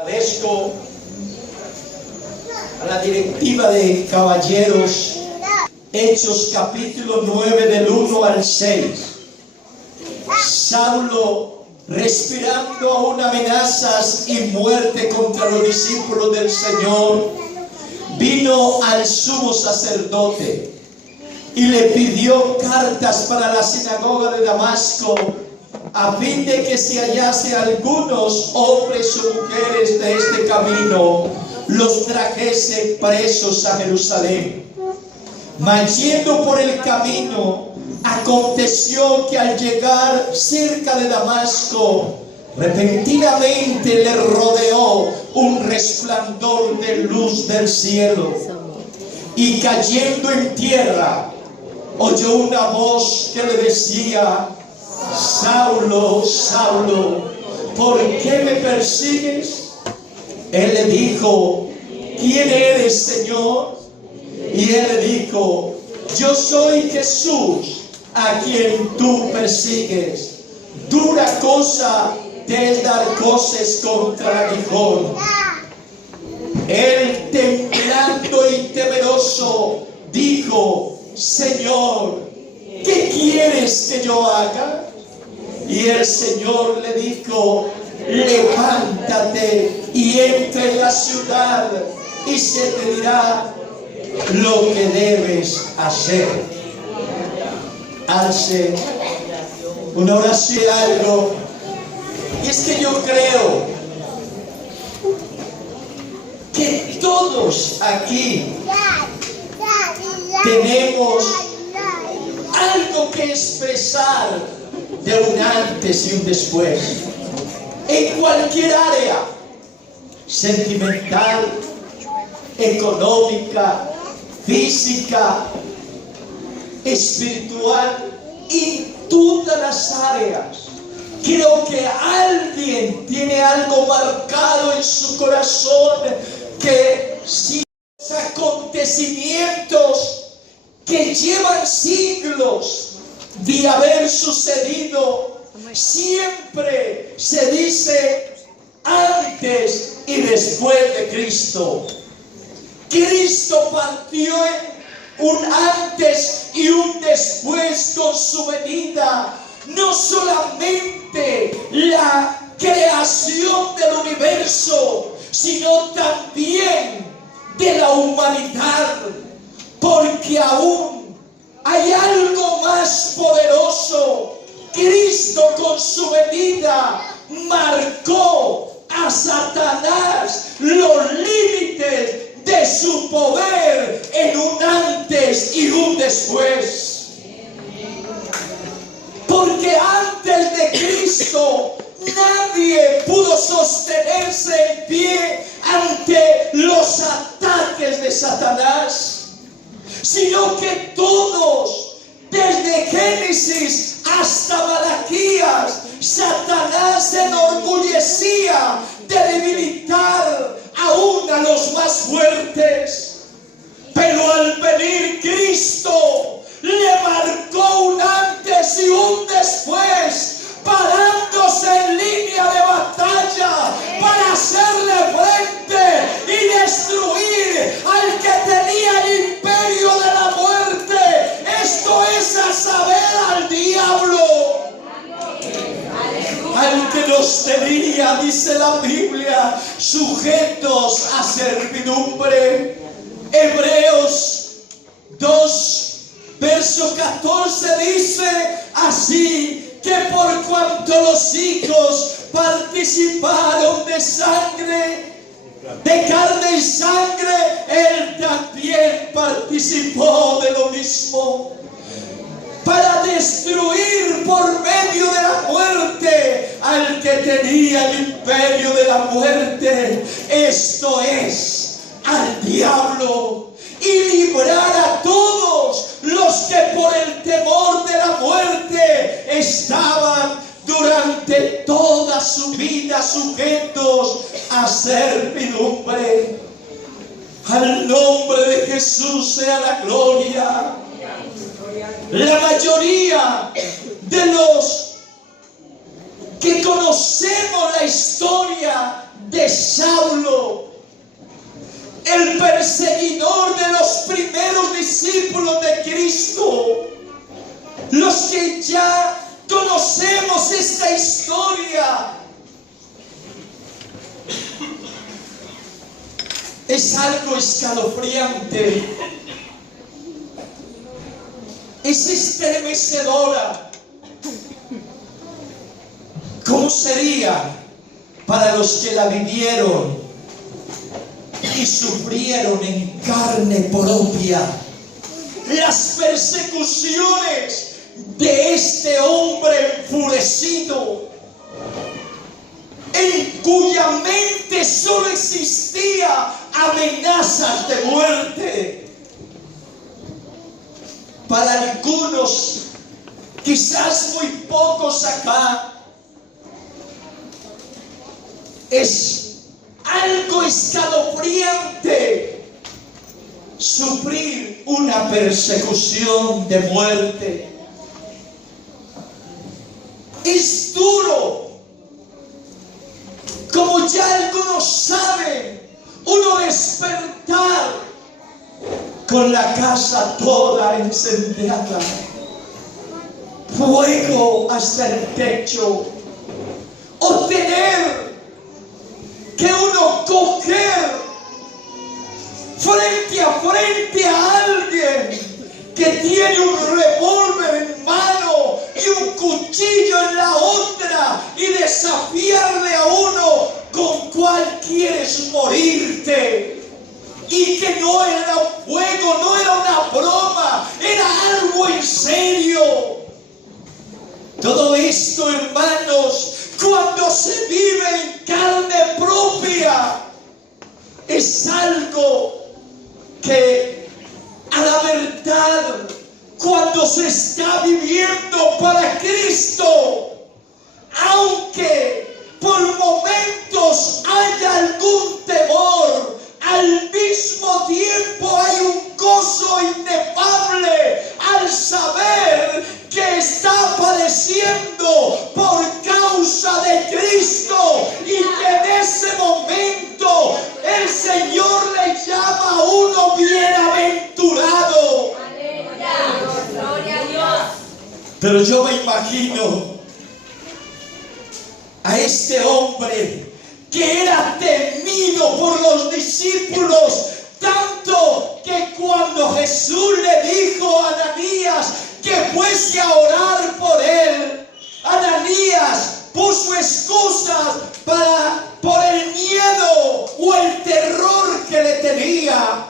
Agradezco a la directiva de caballeros, Hechos capítulo 9 del 1 al 6. Saulo, respirando aún amenazas y muerte contra los discípulos del Señor, vino al sumo sacerdote y le pidió cartas para la sinagoga de Damasco, a fin de que si hallase algunos hombres o mujeres de este camino, los trajese presos a Jerusalén. Mas yendo por el camino, aconteció que al llegar cerca de Damasco, repentinamente le rodeó un resplandor de luz del cielo, y cayendo en tierra, oyó una voz que le decía: Saulo, Saulo, ¿por qué me persigues? Él le dijo: ¿quién eres, Señor? Y él le dijo: yo soy Jesús, a quien tú persigues. Dura cosa te es dar coces contra el aguijón. Él, temblando y temeroso, dijo: Señor, ¿qué quieres que yo haga? Y el Señor le dijo: levántate y entra en la ciudad, y se te dirá lo que debes hacer. Hace una oración, algo, y es que yo creo que todos aquí tenemos algo que expresar de un antes y un después, en cualquier área, sentimental, económica, física, espiritual, en todas las áreas. Creo que alguien tiene algo marcado en su corazón, que si los acontecimientos que llevan siglos de haber sucedido, siempre se dice antes y después de Cristo. Cristo partió en un antes y un después con su venida. No solamente la creación del universo, sino también de la humanidad, porque aún hay algo más poderoso. Cristo con su venida marcó a Satanás los límites de su poder en un antes y un después. Porque antes de Cristo nadie pudo sostenerse en pie ante los ataques de Satanás, sino que todos, desde Génesis hasta Malaquías, Satanás se enorgullecía de debilitar aún a los más fuertes. Pero al venir Cristo, le marcó un antes y un después, parándose en línea de batalla para hacerle frente y destruir al que tenía el imperio de la muerte. Esto es a saber, al diablo, al que nos tenía, dice la Biblia, sujetos a servidumbre. Hebreos 2 verso 14 dice así: que por cuanto los hijos participaron de sangre, de carne y sangre, él también participó de lo mismo, para destruir por medio de la muerte al que tenía el imperio de la muerte, esto es, al diablo, y librar a todos los que por el temor de la muerte estaban durante toda su vida sujetos a servidumbre. Al nombre de Jesús sea la gloria. La mayoría de los que conocemos la historia de Saulo, el perseguidor de los primeros discípulos de Cristo, los que ya conocemos esta historia. Es algo escalofriante, es estremecedora. ¿Cómo sería para los que la vivieron y sufrieron en carne propia las persecuciones de este hombre enfurecido, en cuya mente solo existía amenazas de muerte? Para algunos, quizás muy pocos acá, es algo escalofriante sufrir una persecución de muerte. Es duro. Como ya algunos saben, uno despertar con la casa toda encendida, fuego hasta el techo, o tener que uno coger frente a alguien que tiene un revólver en mano y un cuchillo en la otra y desafiarle a uno con cuál quieres morirte. Y que no era un juego, no era una broma, era algo en serio. Todo esto, hermanos, cuando se vive en carne propia, es algo que, a la verdad, cuando se está viviendo para Cristo, aunque por momentos haya algún temor, al mismo tiempo hay un gozo inefable al saber que está padeciendo por causa de Cristo, y que en ese momento el Señor le llama a uno bienaventurado. Gloria a Dios. Pero yo me imagino a este hombre que era temido por los discípulos, tanto que cuando Jesús le dijo a Ananías que fuese a orar por él, Ananías puso excusas por el miedo o el terror que le tenía.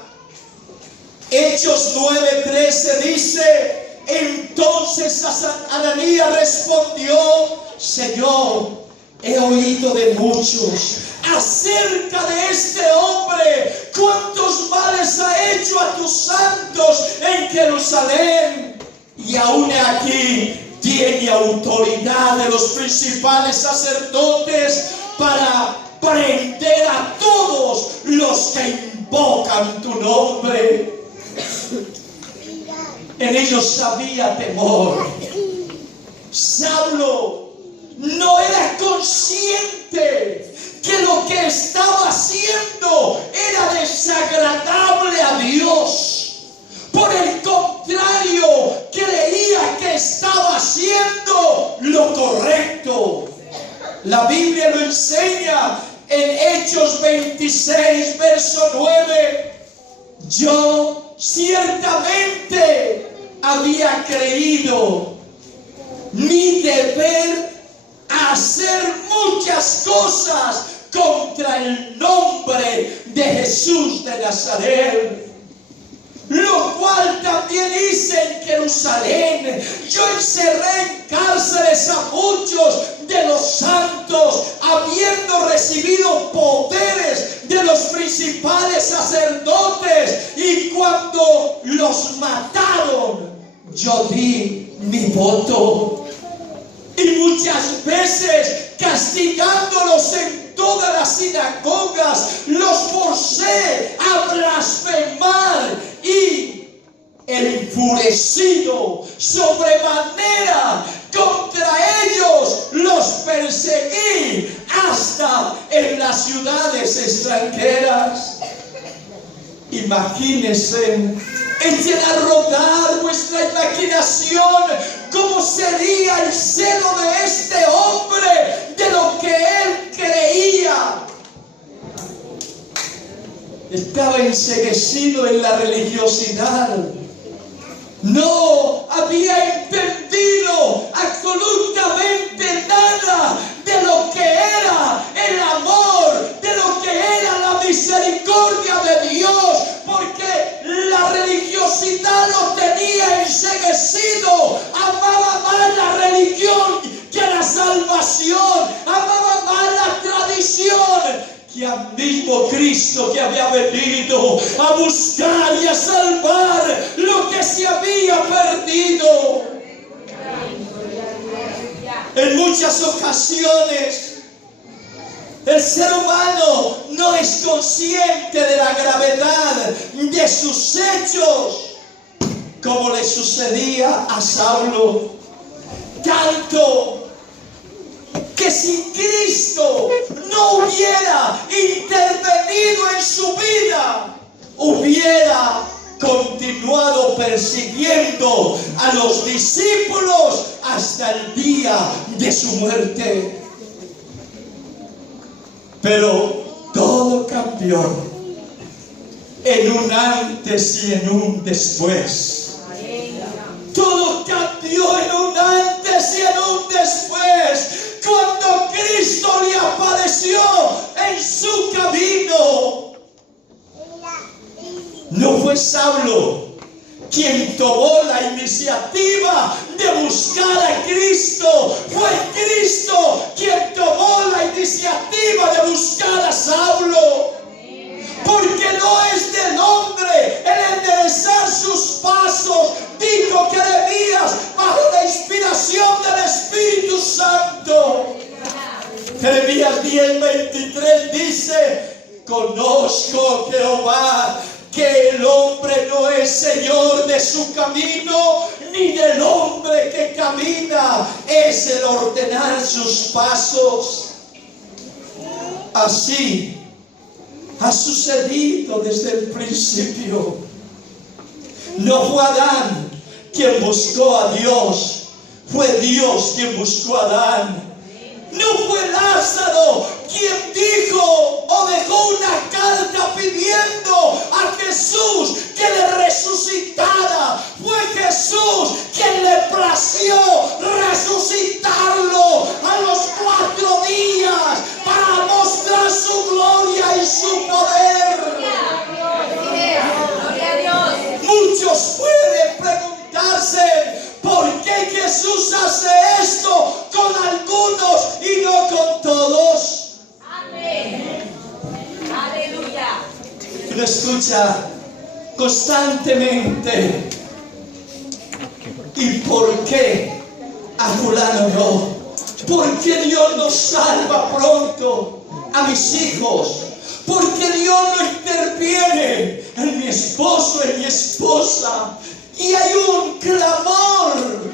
Hechos 9:13 dice: entonces Ananías respondió: Señor, he oído de muchos acerca de este hombre, cuántos males ha hecho a tus santos en Jerusalén, y aún aquí tiene autoridad de los principales sacerdotes para prender a todos los que invocan tu nombre. En ellos había temor. Saulo no era consciente que lo que estaba haciendo era desagradable a Dios. Por el contrario, creía que estaba haciendo lo correcto. La Biblia lo enseña en Hechos 26, verso 9. Yo ciertamente había creído mi deber hacer muchas cosas contra el nombre de Jesús de Nazaret, lo cual también hice en Jerusalén. Yo encerré en cárceles a muchos de los santos, habiendo recibido poderes de los principales sacerdotes, y cuando los mataron, yo di mi voto. Y muchas veces, castigándolos en todas las sinagogas, los forcé a blasfemar, y enfurecido sobremanera contra ellos los perseguí hasta en las ciudades extranjeras. Imagínense, echen a rodar vuestra imaginación cómo sería el celo de este hombre, de lo que él creía. Estaba enceguecido en la religiosidad. No había entendido absolutamente nada de lo que era el amor, de lo que era la misericordia de Dios, porque la religiosidad lo tenía enceguecido. Amaba más la religión que la salvación, amaba más la tradición que al mismo Cristo, que había venido a buscar y a salvar lo que se había perdido. En muchas ocasiones el ser humano no es consciente de la gravedad de sus hechos, como le sucedía a Saulo. Tanto que si Cristo no hubiera intervenido en su vida, hubiera continuado persiguiendo a los discípulos hasta el día de su muerte. Pero todo cambió en un antes y en un después. Todo cambió en un antes y en un después, cuando Cristo le apareció en su camino. No fue Saulo quien tomó la iniciativa de buscar a Cristo, fue Cristo quien tomó la iniciativa de buscar a Saulo. Porque no es del hombre el enderezar sus pasos, dijo Jeremías bajo la inspiración del Espíritu Santo. Jeremías 10:23 dice: conozco, Jehová, que el hombre no es señor de su camino, ni del hombre que camina es el ordenar sus pasos. Así ha sucedido desde el principio. No fue Adán quien buscó a Dios, fue Dios quien buscó a Adán. No fue Lázaro quien dijo o dejó una carta pidiendo a Jesús que le resucitara. Fue Jesús quien le plació resucitarlo a los 4 días para mostrar su gloria y su poder. Gloria a Dios. Muchos pueden preguntarse por qué Jesús hace esto con algunos y no con todos. Amén. Aleluya. Uno escucha constantemente: ¿y por qué a fulano no? ¿Por qué Dios no salva pronto a mis hijos? ¿Por qué Dios no interviene en mi esposo, en mi esposa? Y hay un clamor.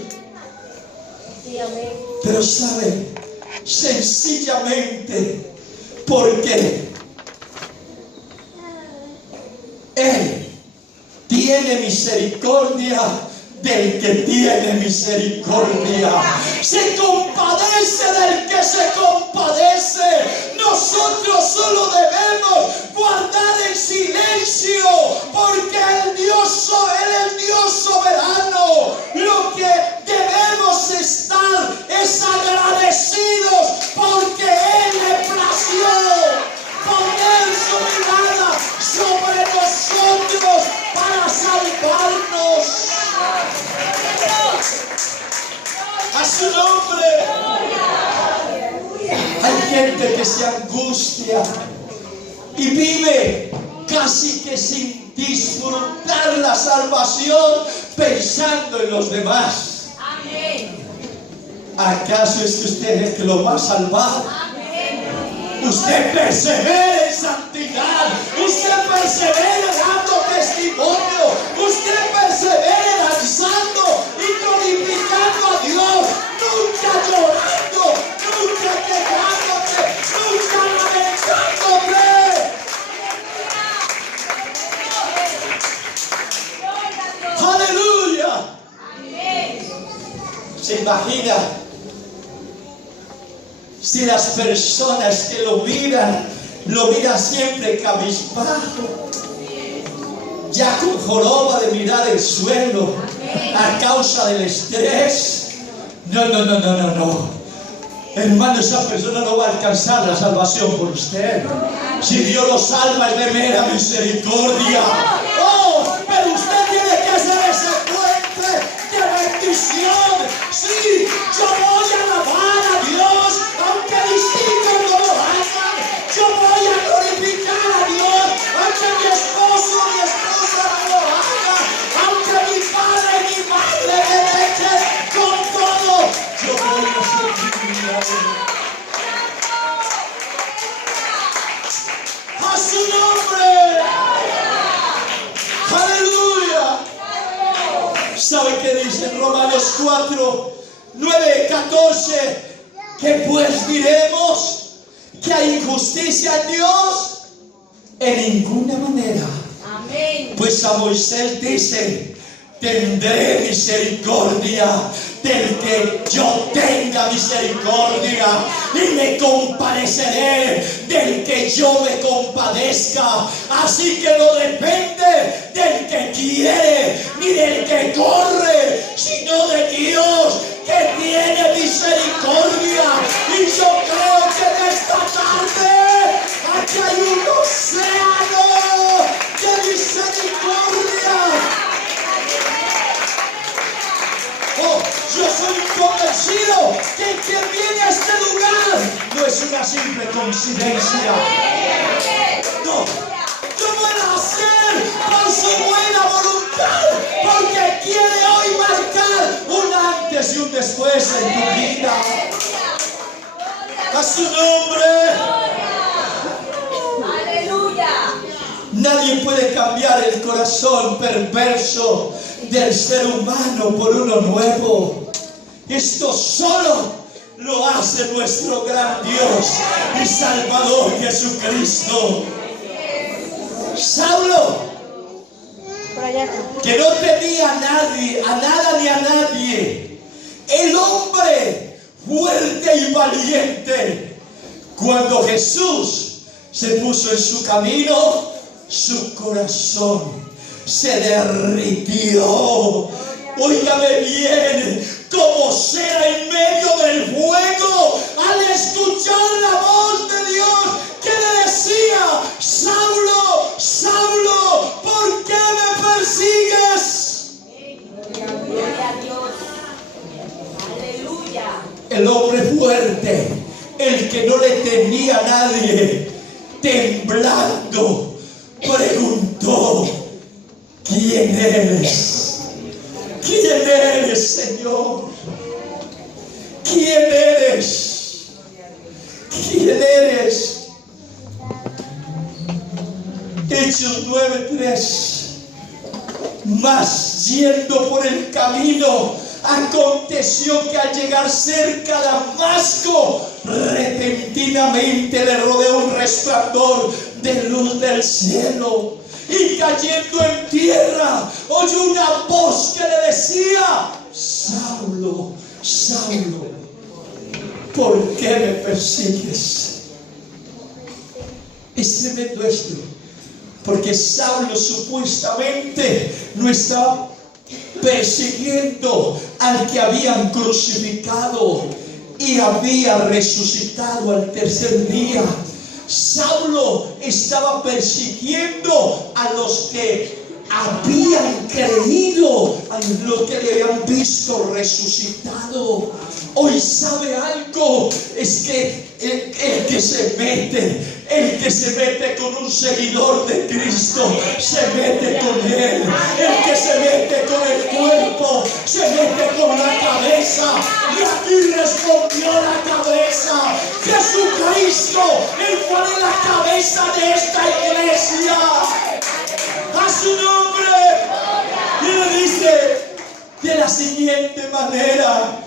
Pero ¿sabe? Sencillamente porque Él tiene misericordia del que tiene misericordia. Se compadece del que se compadece. Nosotros solo debemos guardar el silencio, porque Él es Dios soberano. Lo que debemos estar es agradecidos, porque Él le plació poner su mirada sobre nosotros para salvarnos. A su nombre. Hay gente que se angustia y vive casi que sin disfrutar la salvación, pensando en los demás. ¿Acaso es que usted es que lo va a salvar? Usted persevere en santidad, usted persevere dando testimonio, usted persevere danzando y glorificando a Dios, nunca llorando, nunca quejándose, si las personas que lo miran siempre cabizbajo, ya con joroba de mirar el suelo a causa del estrés. No. Hermano, esa persona no va a alcanzar la salvación por usted. Si Dios lo salva es de mera misericordia. Oh, pero usted tiene que hacer ese puente de bendición. Sí, yo voy a alabar a Dios, aunque distintos no lo hagan. Yo voy a glorificar a Dios, aunque mi esposo o mi esposa no lo haga, aunque mi padre y mi madre me dejen con todo. Yo voy a servir a Dios. ¡A su nombre! ¡Aleluya! ¿Sabe qué dice en Romanos 4, 9, 14? ¿Qué pues diremos? ¿Que hay injusticia en Dios? En ninguna manera. Amén. Pues a Moisés dice: tendré misericordia del que yo tenga misericordia, y me compadeceré del que yo me compadezca. Así que no depende del que quiere ni del que corre, sino de Dios que tiene misericordia. Y yo creo que en esta tarde aquí hay un océano de misericordia. Oh, yo soy convencido que quien viene a este lugar no es una simple coincidencia. No, yo voy a hacer por su buena voluntad, porque quiere hoy marcar un antes y un después en tu vida. A su nombre. Aleluya. Nadie puede cambiar el corazón perverso del ser humano por uno nuevo. Esto solo lo hace nuestro gran Dios y Salvador Jesucristo. Saulo, que no temía a nadie, a nada ni a nadie, el hombre fuerte y valiente, cuando Jesús se puso en su camino, su corazón se derritió. Óigame bien, como cera en medio del fuego, al escuchar la voz de Dios que le decía: Saulo, Saulo, ¿por qué me persigues? Gloria a Dios. Aleluya. El hombre fuerte, el que no le temía a nadie, temblando, preguntó: ¿quién eres? ¿Quién eres, Señor? ¿Quién eres? ¿Quién eres? Hechos 9:3. Mas yendo por el camino, aconteció que al llegar cerca de Damasco, repentinamente le rodeó un resplandor de luz del cielo. Y cayendo en tierra, oyó una voz que le decía: Saulo, Saulo, ¿por qué me persigues? Es tremendo esto, porque Saulo supuestamente no estaba persiguiendo al que habían crucificado y había resucitado al tercer día. Saulo estaba persiguiendo a los que habían creído, a los que le habían visto resucitado. Hoy sabe algo, es que el que se mete con un seguidor de Cristo, se mete con él. El que se mete con el cuerpo, se mete con la cabeza. Y aquí respondió la cabeza: Jesucristo, el cual es la cabeza de esta iglesia. A su nombre. Y le dice de la siguiente manera: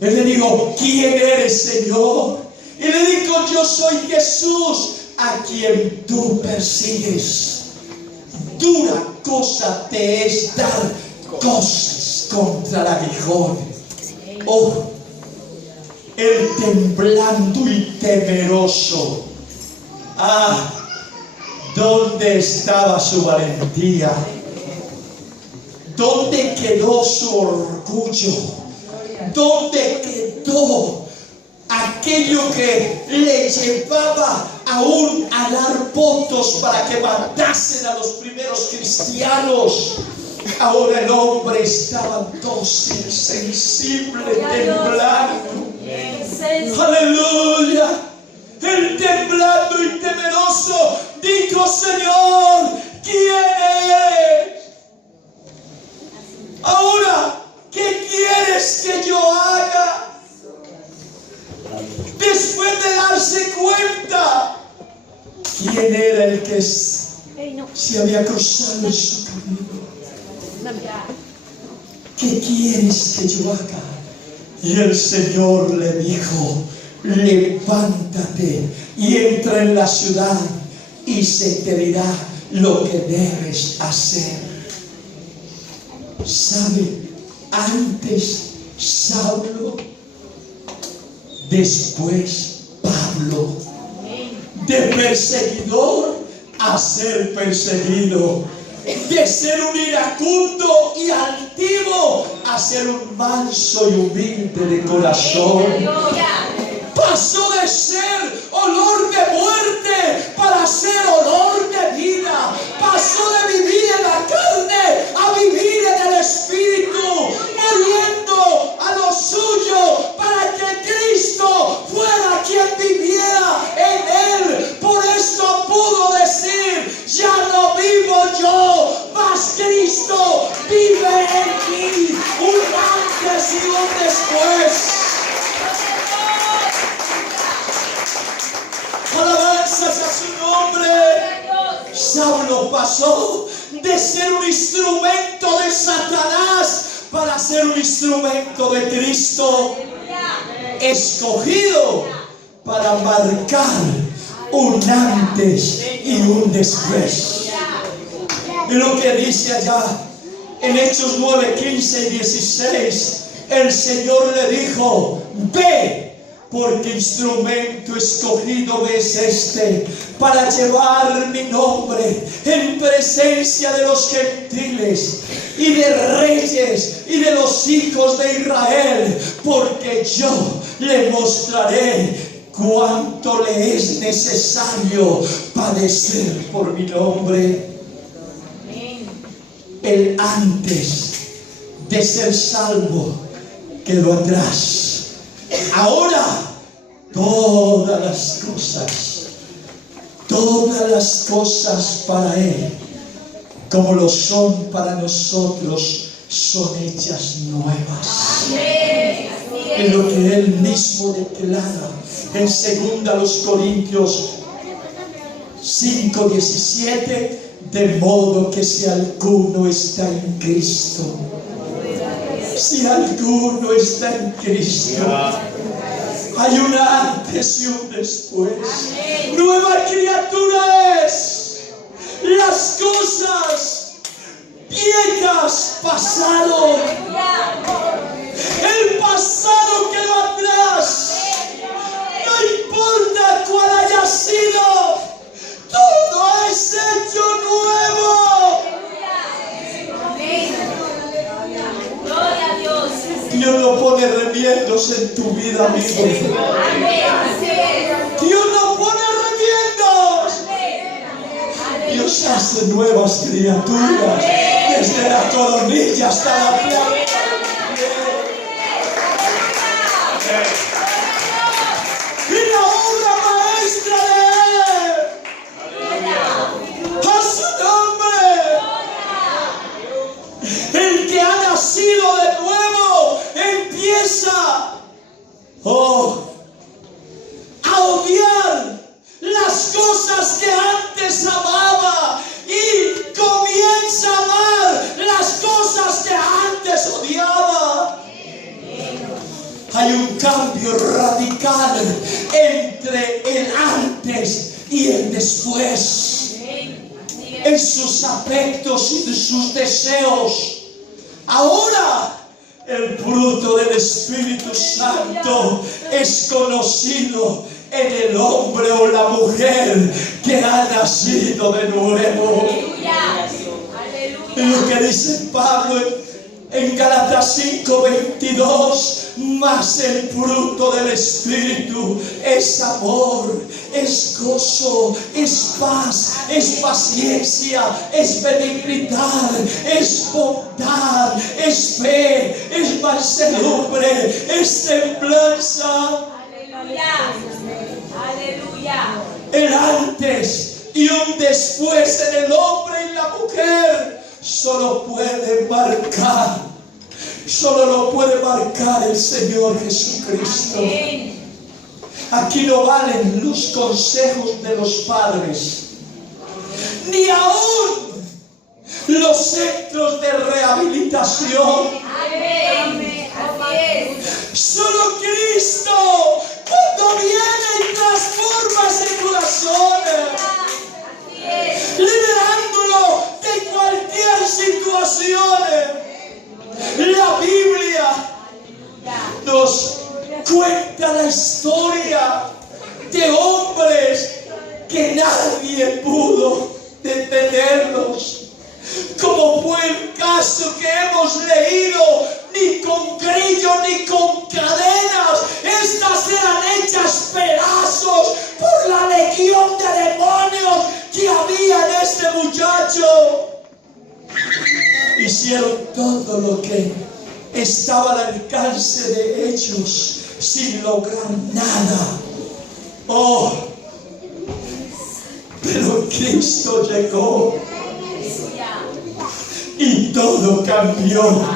él le dijo: ¿quién eres, Señor? Y le dijo: yo soy Jesús, a quien tú persigues. Dura cosa te es dar cosas contra el aguijón. Oh, el temblando y temeroso. ¿Dónde estaba su valentía? ¿Dónde quedó su orgullo? ¿Dónde quedó aquello que le llevaba aún a dar votos para que matasen a los primeros cristianos? Ahora el hombre estaba dócil, sensible, temblando. Aleluya. El temblando y temeroso dijo: Señor, ¿quién eres? Ahora, ¿qué quieres que yo haga? Después de darse cuenta quién era el que se había cruzado en su camino. ¿Qué quieres que yo haga? Y el Señor le dijo: levántate y entra en la ciudad y se te dirá lo que debes hacer. ¿Sabe? Antes Saulo, después Pablo. De perseguidor a ser perseguido. De ser un iracundo y altivo a ser un manso y humilde de corazón. Pasó de ser olor de muerte para ser olor de vida. Pasó de vivir en la carne a vivir en el Espíritu, muriendo a lo suyo para que Cristo fuera quien viviera en él. Por esto pudo decir: ya no vivo yo, mas Cristo vive en mí. Un antes y un después. Alabanzas a su nombre. Saulo pasó de ser un instrumento de Satanás para ser un instrumento de Cristo, escogido para marcar un antes y un después. Y lo que dice allá en Hechos 9, 15 y 16, el Señor le dijo: ve, porque instrumento escogido es este para llevar mi nombre en presencia de los gentiles y de reyes y de los hijos de Israel, porque yo le mostraré cuánto le es necesario padecer por mi nombre. El antes de ser salvo quedó atrás. Ahora todas las cosas para Él, como lo son para nosotros, son hechas nuevas. En lo que Él mismo declara en 2 Corintios 5:17, de modo que si alguno está en Cristo, si alguno está en Cristo, hay un antes y un después. Nueva criatura es. Las cosas viejas pasaron. El pasado quedó atrás. No importa cuál haya sido, todo es hecho nuevo. Dios no pone remiendos en tu vida, amigo. Dios no pone remiendos. Dios hace nuevas criaturas, desde la coronilla hasta la planta. Y la obra maestra de Él, a su nombre. El que ha nacido de nuevo empieza a odiar las cosas que antes amaba y comienza a amar las cosas que antes odiaba. Hay un cambio radical entre el antes y el después, en sus afectos y en sus deseos. Ahora El fruto del Espíritu Santo es conocido en el hombre o la mujer que ha nacido de nuevo. Aleluya. Es lo que dice Pablo en Gálatas 5:22. Mas el fruto del Espíritu es amor, es gozo, es paz, es paciencia, es benignidad, es bondad, es fe, es mansedumbre, es templanza. Aleluya. Aleluya. El antes y un después en el hombre y la mujer solo lo puede marcar el Señor Jesucristo. Amén. Aquí no valen los consejos de los padres, ni aún los centros de rehabilitación. Amén. Así es. Solo Cristo, cuando viene y transforma ese corazón, Así es. liberándolo de cualquier situación. La Biblia nos cuenta la historia de hombres que nadie pudo detenerlos, como fue el caso que hemos leído. Ni con grillo ni con cadenas, estas eran hechas pedazos por la legión de demonios que había en este muchacho. Hicieron todo lo que estaba al alcance de ellos sin lograr nada. Oh, pero Cristo llegó y todo cambió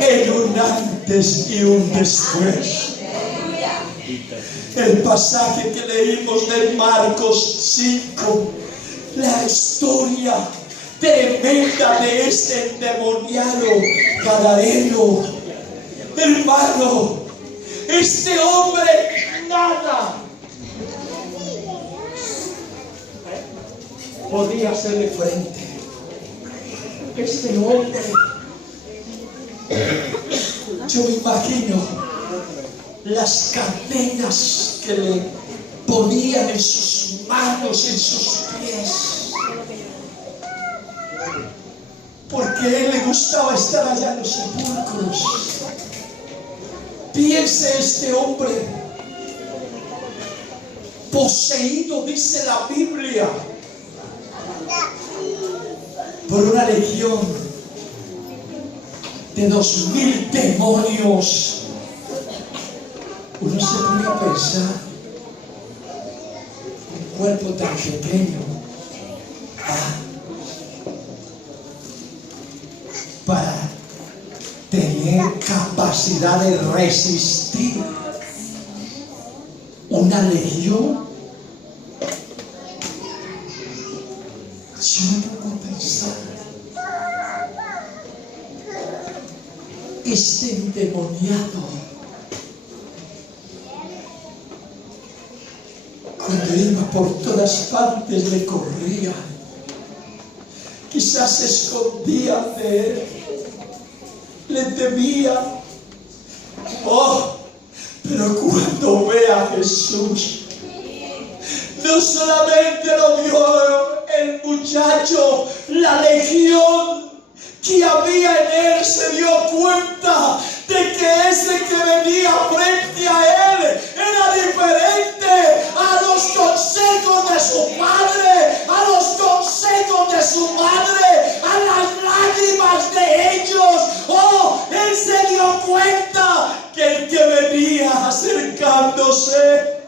en un antes y un después. El pasaje que leímos de Marcos 5, la historia tremenda de este endemoniado gadareno. Hermano, este hombre nada podía hacerle frente. Este hombre, yo me imagino las cadenas que le ponían en sus manos, en sus pies, porque a él le gustaba estar allá en los sepulcros. Piense este hombre poseído, dice la Biblia, por una legión de 2000 demonios. Uno se pone a pensar, un cuerpo tan pequeño, para tener capacidad de resistir una legión. Yo me pongo a pensar, este endemoniado, cuando iba por todas partes le corría, quizás se escondía de él, le temía. Oh, pero cuando ve a Jesús, no solamente lo vio el muchacho, la legión que había en él se dio cuenta de que ese que venía frente a él era diferente a los consejos de su padre, a los consejos de su madre, a las lágrimas de ellos. Oh, él se dio cuenta que el que venía acercándose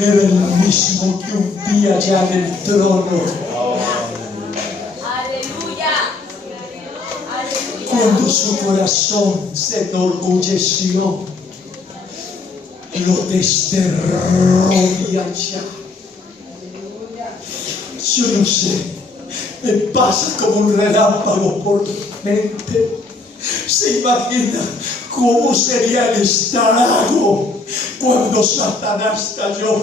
era el mismo que un día ya en el trono. Cuando su corazón se enorgulleció, lo desterró de allá. Yo no sé, me pasa como un relámpago por mi mente. Se imagina cómo sería el estrago cuando Satanás cayó.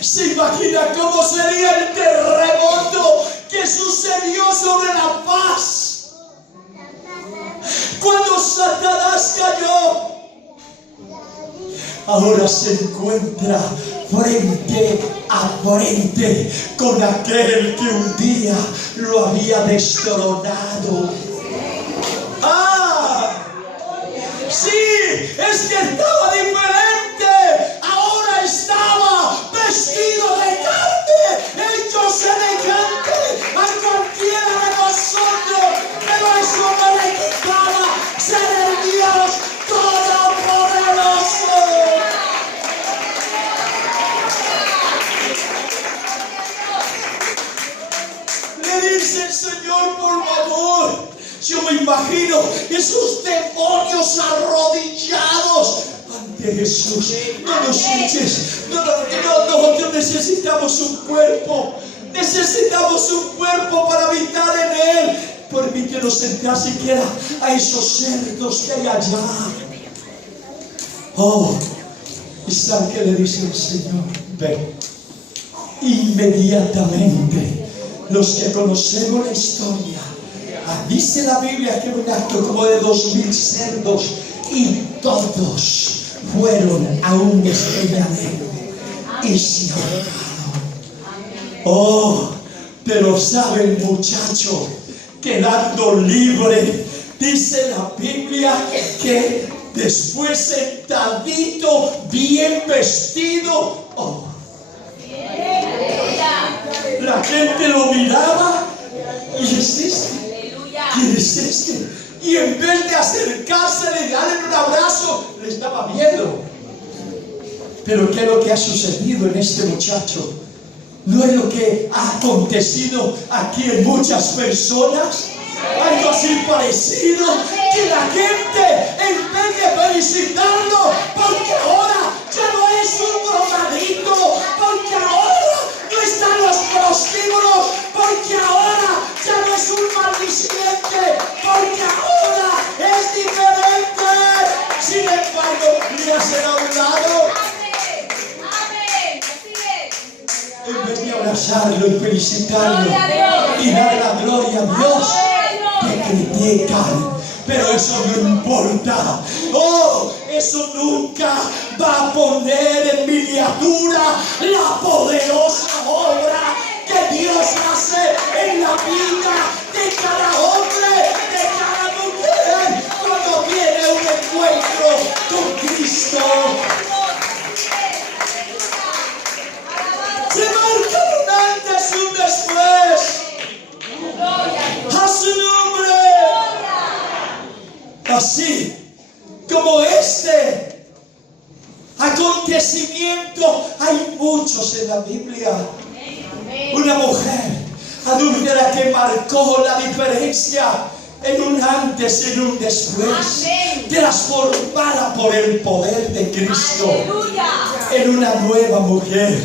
Se imagina cómo sería el terremoto que que sucedió sobre la paz. Cuando Satanás cayó, ahora se encuentra frente a frente con aquel que un día lo había destronado. Sí, es que estaba diferente. Ahora estaba vestido de carne, hecho semejante a cualquiera de nosotros, pero eso no le quitaba ser el Dios todopoderoso. Le dice el Señor, por favor. Yo me imagino esos demonios arrodillados ante Jesús. No nos eches. Nosotros necesitamos un cuerpo. Necesitamos un cuerpo para habitar en Él. Permítenos entrar siquiera a esos cerdos que hay allá. ¿Y sabe qué le dice el Señor? Ven. Inmediatamente, los que conocemos la historia, dice la Biblia que un acto como de 2000 cerdos y todos fueron a un despeñadero y se ahogaron. Pero sabe el muchacho, quedando libre, dice la Biblia que después sentadito, bien vestido, la gente lo miraba y es este. ¿Quién es este? Y en vez de acercarse y darle un abrazo, le estaba viendo. Pero ¿qué es lo que ha sucedido en este muchacho? ¿No es lo que ha acontecido aquí en muchas personas? Algo así parecido, que la gente, en vez de felicitarlo, porque ahora ya no es un drogadicto, porque ahora no están los prostíbulos, porque ahora ya no es un maldiciente, porque ahora es diferente. Sin embargo, mira hacia un lado. Amén. Así es. En vez de abrazarlo y felicitarlo y dar la gloria a Dios, te critican. Pero eso no importa. Eso nunca va a poner en miniatura la poderosa obra que Dios hace en la vida de cada hombre, de cada mujer, cuando tiene un encuentro con Cristo. Se marca un antes y un después. A su nombre. Así como este acontecimiento, hay muchos en la Biblia. Una mujer adúltera que marcó la diferencia en un antes y en un después, transformada por el poder de Cristo en una nueva mujer,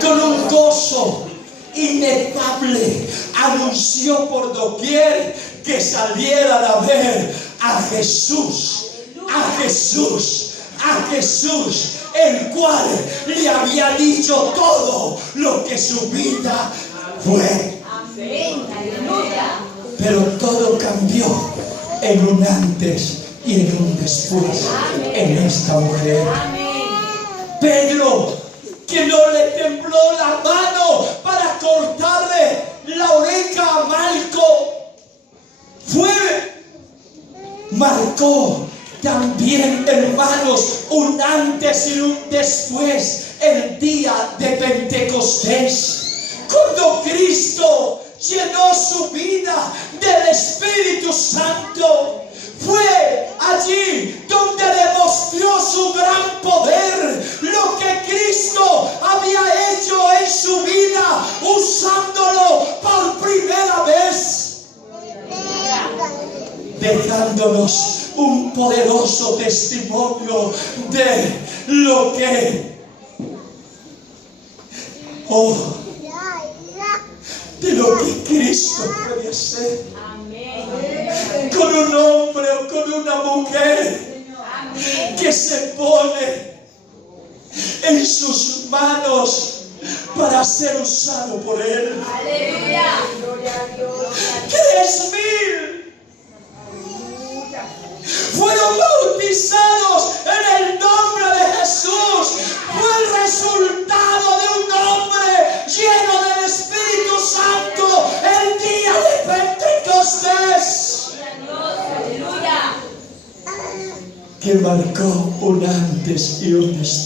con un gozo inefable, anunció por doquier que salieran a ver a Jesús, a Jesús, a Jesús, el cual le había dicho todo lo que su vida fue. Pero todo cambió en un antes y en un después en esta mujer. Pedro, que no le tembló la mano para cortarle la oreja a Malco, marcó también, hermanos, un antes y un después el día de Pentecostés, cuando Cristo llenó su vida del Espíritu Santo. Fue allí donde demostró su gran poder, lo que Cristo había hecho en su vida, usándolo por primera vez, dejándonos un poderoso testimonio de lo que Cristo puede hacer con un hombre o con una mujer que se pone en sus manos para ser usado por Él. Aleluya. 3,000 fueron bautizados en el nombre de Jesús. Fue el resultado de un hombre lleno del Espíritu Santo el día de Pentecostés, Aleluya. que marcó un antes y un después.